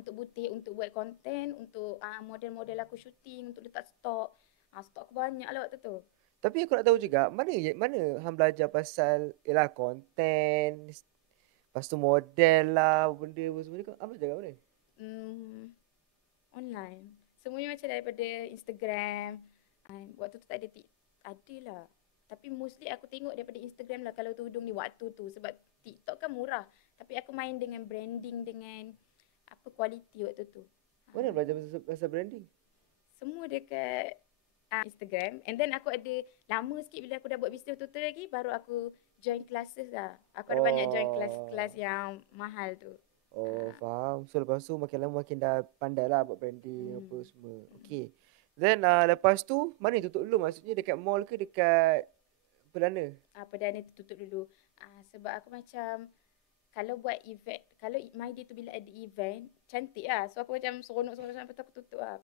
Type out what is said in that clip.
untuk butik, untuk buat konten, untuk model-model aku syuting, untuk letak stok. Stok aku banyak lah waktu tu. Tapi aku nak tahu juga, mana hang belajar pasal ialah konten, lepas tu model lah, benda semua ni, apa belajar kat mana? Hmm, online. Semuanya macam daripada Instagram. Waktu tu tak ada ada lah. Tapi mostly aku tengok daripada Instagram lah kalau tudung ni waktu tu. Sebab TikTok kan murah. Tapi aku main dengan branding, dengan apa quality waktu tu. Mana belajar pasal branding? Semua dekat Instagram. And then aku ada lama sikit bila aku dah buat business betul-betul lagi, baru aku join classes lah. Aku ada banyak join kelas-kelas Oh, yang mahal tu. oh, Ah, faham. So lepas tu makin lama makin dah pandai lah buat branding apa hmm. semua. Hmm. Okay. Then lepas tu mana tutup dulu? Maksudnya dekat mall ke dekat Perdana? Perdana tutup dulu. Sebab aku macam kalau buat event, kalau my day tu bila ada event, cantik lah. So aku macam seronok-seronok sampai tu aku tutup lah.